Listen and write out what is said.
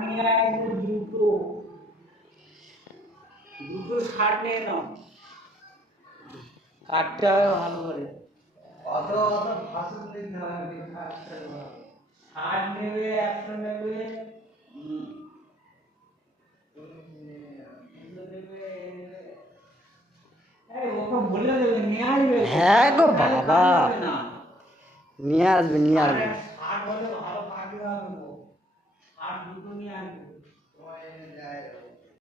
নিয়ে আসবে দুটো, দুটো শার্ট নিয়ে নাও, কাটতে হবে ভালো করে। অত অত ভাষণ দিতে হবে, শার্ট নেবে, একশো নেবে, ওকে বলে দেবে নিয়ে আসবে। হ্যাঁ গো বাবা, না নিয়ে আসবে নিয়ে আরে আসবে। শার্ট হলে ভালো কাটবে হবে গো, শার্ট দুটো নিয়ে আসবে।